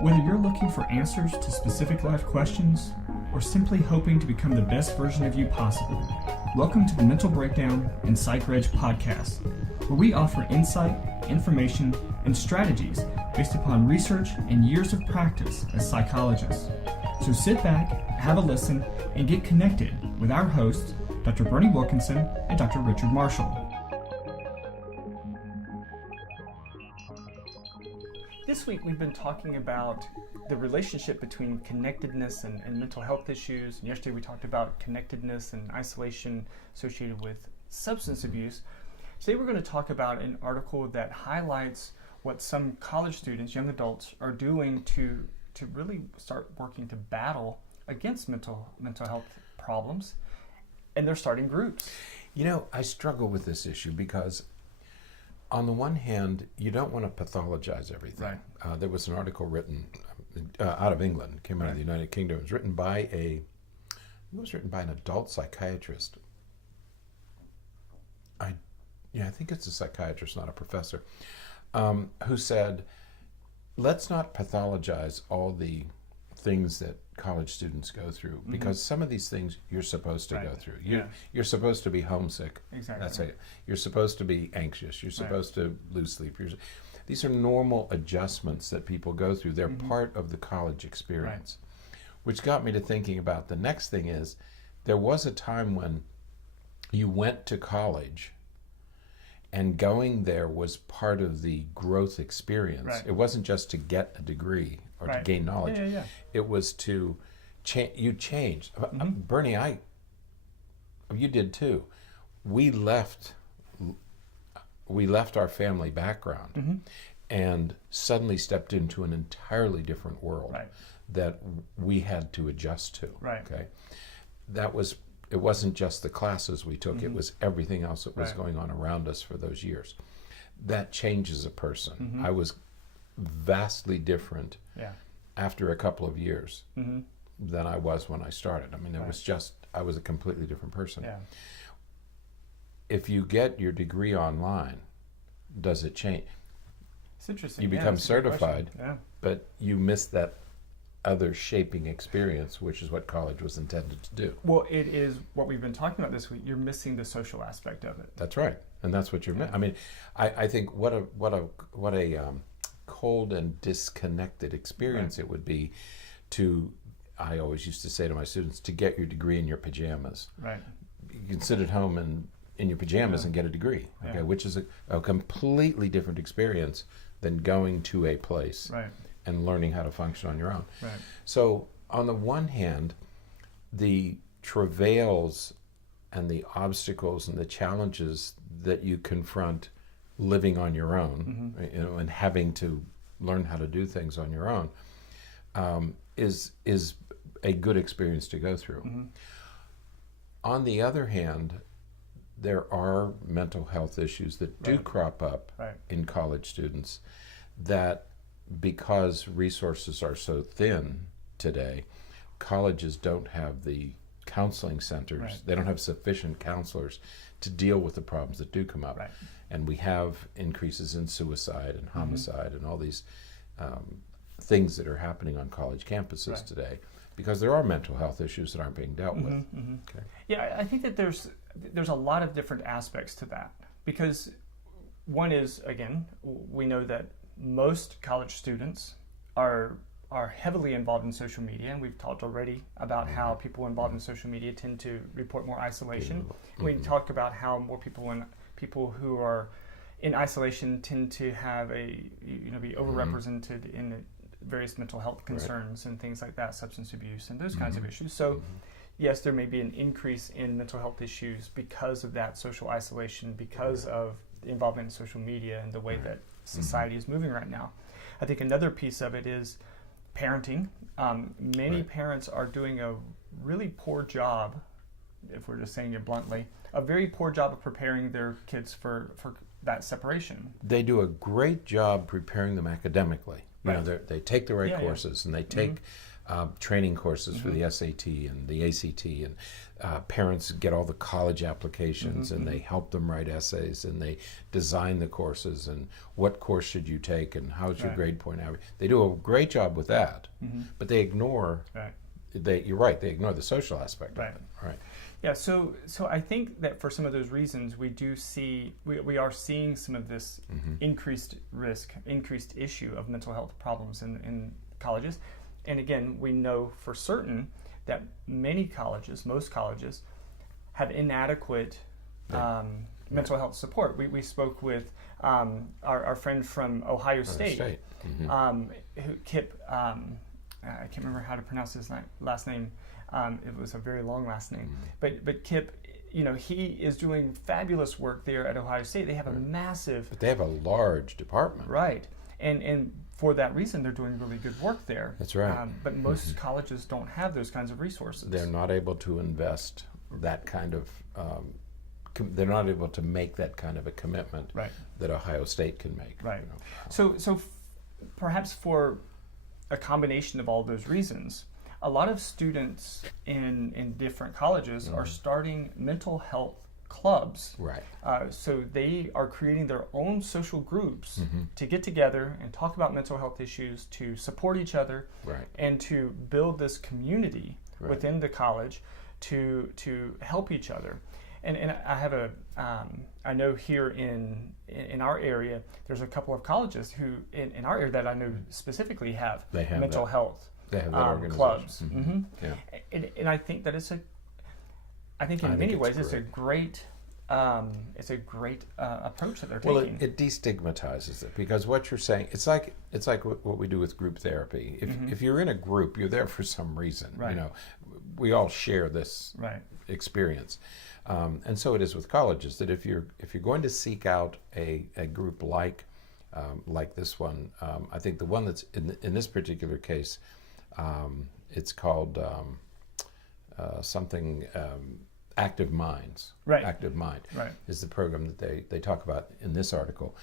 Whether you're looking for answers to specific life questions or simply hoping to become the best version of you possible, welcome to the Mental Breakdown and Psychreg podcast, where we offer insight, information, and strategies based upon research and years of practice as psychologists. So sit back, have a listen, and get connected with our hosts, Dr. Berney and Dr. Richard Marshall. This week we've been talking about the relationship between connectedness and mental health issues. And yesterday we talked about connectedness and isolation associated with substance abuse. Today we're going to talk about an article that highlights what some college students, young adults, are doing to really start working to battle against mental health problems. And they're starting groups. You know, I struggle with this issue because on the one hand, you don't want to pathologize everything. Right. There was an article written out of England, came out of the United Kingdom. It was written by an adult psychiatrist. I think it's a psychiatrist, not a professor, who said, let's not pathologize all the things that college students go through, because some of these things you're supposed to go through. You're supposed to be homesick. Exactly. That's it. You're supposed to be anxious. You're supposed to lose sleep. These are normal adjustments that people go through. They're part of the college experience, which got me to thinking about the next thing is, there was a time when you went to college and going there was part of the growth experience. Right. It wasn't just to get a degree or to gain knowledge. It was to you changed. Berney, you did too. We left our family background and suddenly stepped into an entirely different world that we had to adjust to. Okay, it wasn't just the classes we took, it was everything else that was going on around us for those years. That changes a person. I was vastly different after a couple of years than I was when I started. I mean, it was just, I was a completely different person. If you get your degree online, does it change? It's interesting. You become certified, but you miss that other shaping experience, which is what college was intended to do. Well, it is what we've been talking about this week. You're missing the social aspect of it. That's right, and that's what you're. I mean, I think what a cold and disconnected experience it would be to. I always used to say to my students, to get your degree in your pajamas. Right. You can sit at home and in your pajamas and get a degree. Okay, which is a completely different experience than going to a place. And learning how to function on your own. So on the one hand, the travails and the obstacles and the challenges that you confront living on your own, and having to learn how to do things on your own, is a good experience to go through. On the other hand, there are mental health issues that do crop up in college students that, because resources are so thin today, colleges don't have the counseling centers. They don't have sufficient counselors to deal with the problems that do come up. And we have increases in suicide and homicide and all these things that are happening on college campuses today, because there are mental health issues that aren't being dealt with. Okay. Yeah, I think that there's a lot of different aspects to that, because one is, again, we know that most college students are heavily involved in social media, and we've talked already about how people involved in social media tend to report more isolation. We talked about how more people who are in isolation tend to have be overrepresented in various mental health concerns and things like that, substance abuse and those kinds of issues. So yes, there may be an increase in mental health issues because of that social isolation, because of the involvement in social media and the way that society is moving right now. I think another piece of it is parenting. Many parents are doing a really poor job, if we're just saying it bluntly, a very poor job of preparing their kids for that separation. They do a great job preparing them academically. You know, they take the right courses and they take training courses for the SAT and the ACT, and parents get all the college applications and they help them write essays and they design the courses and what course should you take and how's your grade point average. They do a great job with that, but they ignore, you're right, they ignore the social aspect of it. Right. Yeah, so I think that for some of those reasons, we do see, we are seeing some of this increased risk, increased issue of mental health problems in colleges. And again, we know for certain that many colleges, most colleges, have inadequate mental health support. We spoke with our friend from Ohio State. Who Kip, I can't remember how to pronounce his last name. It was a very long last name. But Kip, he is doing fabulous work there at Ohio State. They have a massive... But they have a large department. Right. And for that reason, they're doing really good work there. That's right. But most colleges don't have those kinds of resources. They're not able to invest that kind of... they're not able to make that kind of a commitment that Ohio State can make. Right. So perhaps for a combination of all those reasons, a lot of students in different colleges are starting mental health clubs. Right. So they are creating their own social groups to get together and talk about mental health issues, to support each other, and to build this community within the college to help each other. And I have I know here in our area, there's a couple of colleges who in our area that I know specifically have mental health. They have that clubs. Yeah. And I think that in many ways it's a great approach that they're taking. Well, it destigmatizes it, because what you're saying, it's like what we do with group therapy. If you're in a group, you're there for some reason. We all share this experience, and so it is with colleges. That if you're going to seek out a group like this one, I think the one that's in this particular case, it's called something. Active Minds. Active Mind is the program that they talk about in this article.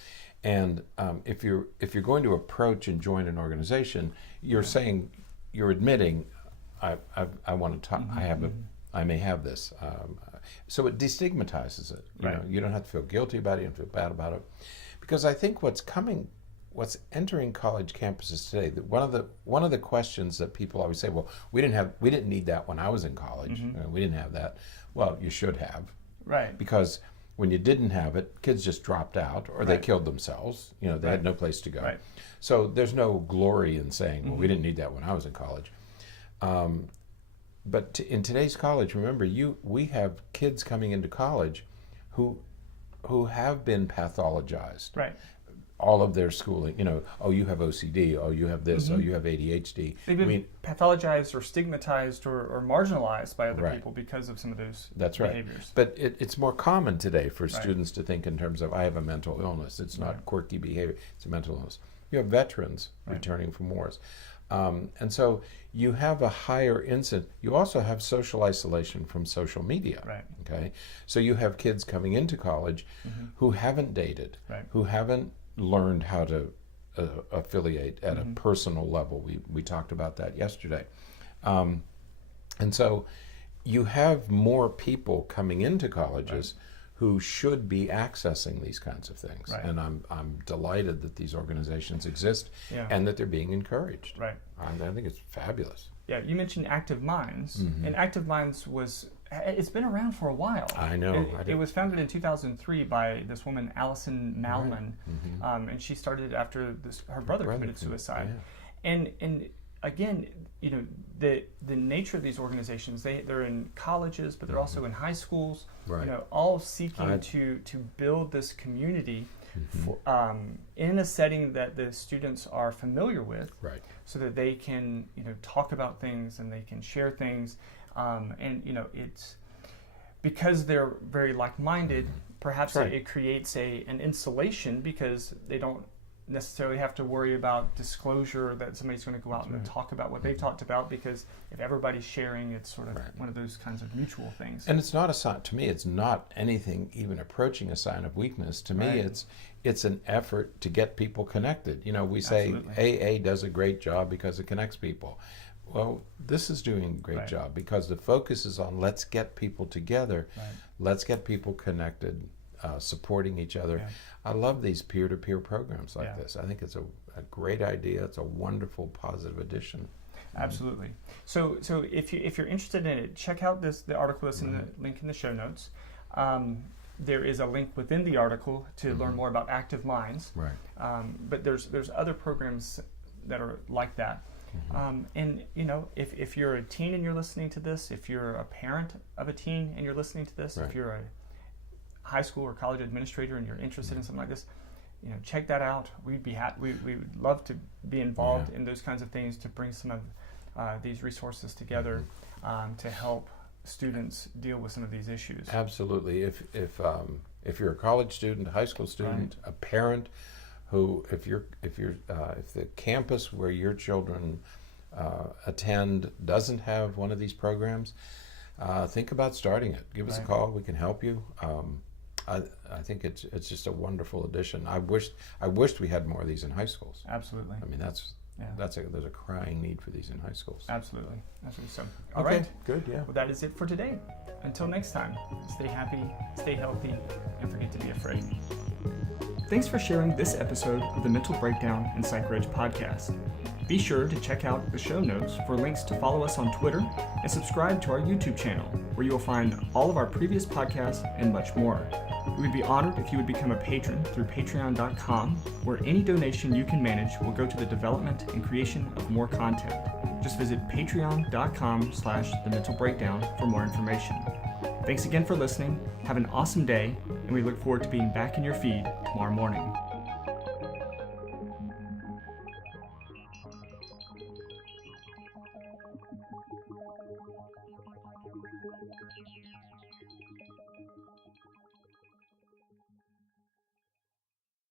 And if you're going to approach and join an organization, you're saying, you're admitting, I want to talk. I may have this. So it destigmatizes it. You don't have to feel guilty about it. You don't feel bad about it, because I think what's entering college campuses today, that one of the questions that people always say, well, we didn't need that when I was in college. We didn't have that. Well, you should have. Right. Because when you didn't have it, kids just dropped out, or they killed themselves. They had no place to go. Right. So there's no glory in saying, well, we didn't need that when I was in college. But in today's college, remember, we have kids coming into college who have been pathologized. Right. All of their schooling, oh, you have OCD, oh, you have this, oh, you have ADHD. They've been pathologized or stigmatized or marginalized by other people because of some of those behaviors. But it's more common today for students to think in terms of, I have a mental illness. It's not quirky behavior, it's a mental illness. You have veterans returning from wars. And so you have a higher incidence. You also have social isolation from social media. Okay, so you have kids coming into college who haven't dated, who haven't learned how to affiliate at a personal level. We talked about that yesterday. And so you have more people coming into colleges who should be accessing these kinds of things. And I'm delighted that these organizations exist and that they're being encouraged. I think it's fabulous. Yeah, you mentioned Active Minds, and Active Minds it's been around for a while. I know. It was founded in 2003 by this woman, Allison Malman, and she started after her brother committed suicide. And again, the nature of these organizations, they're in colleges, but they're also in high schools. All seeking to build this community in a setting that the students are familiar with, so that they can talk about things and they can share things. And it's because they're very like-minded, perhaps it creates an insulation, because they don't necessarily have to worry about disclosure, that somebody's going to go out and talk about what they've talked about, because if everybody's sharing, it's sort of one of those kinds of mutual things. And it's not a sign, to me, it's not anything even approaching a sign of weakness. To me, it's an effort to get people connected. We say AA does a great job because it connects people. Well, this is doing a great job because the focus is on let's get people together, let's get people connected, supporting each other. Yeah. I love these peer-to-peer programs like this. I think it's a great idea. It's a wonderful, positive addition. Absolutely. So if you're interested in it, check out the article that's in the link in the show notes. There is a link within the article to learn more about Active Minds. Right. But there's other programs that are like that. And if you're a teen and you're listening to this, if you're a parent of a teen and you're listening to this, if you're a high school or college administrator and you're interested in something like this, check that out. We'd be we would love to be involved in those kinds of things, to bring some of these resources together to help students deal with some of these issues. Absolutely. If you're a college student, a high school student, a parent who, if the campus where your children attend doesn't have one of these programs, think about starting it. Give us a call. We can help you. I think it's just a wonderful addition. I wished we had more of these in high schools. Absolutely. I mean, there's a crying need for these in high schools. Absolutely. So, all right. Good. Yeah. Well, that is it for today. Until next time, stay happy, stay healthy, and forget to be afraid. Thanks for sharing this episode of the Mental Breakdown and Psychreg podcast. Be sure to check out the show notes for links to follow us on Twitter and subscribe to our YouTube channel, where you will find all of our previous podcasts and much more. We would be honored if you would become a patron through patreon.com, where any donation you can manage will go to the development and creation of more content. Just visit patreon.com/thementalbreakdown for more information. Thanks again for listening. Have an awesome day, and we look forward to being back in your feed tomorrow morning.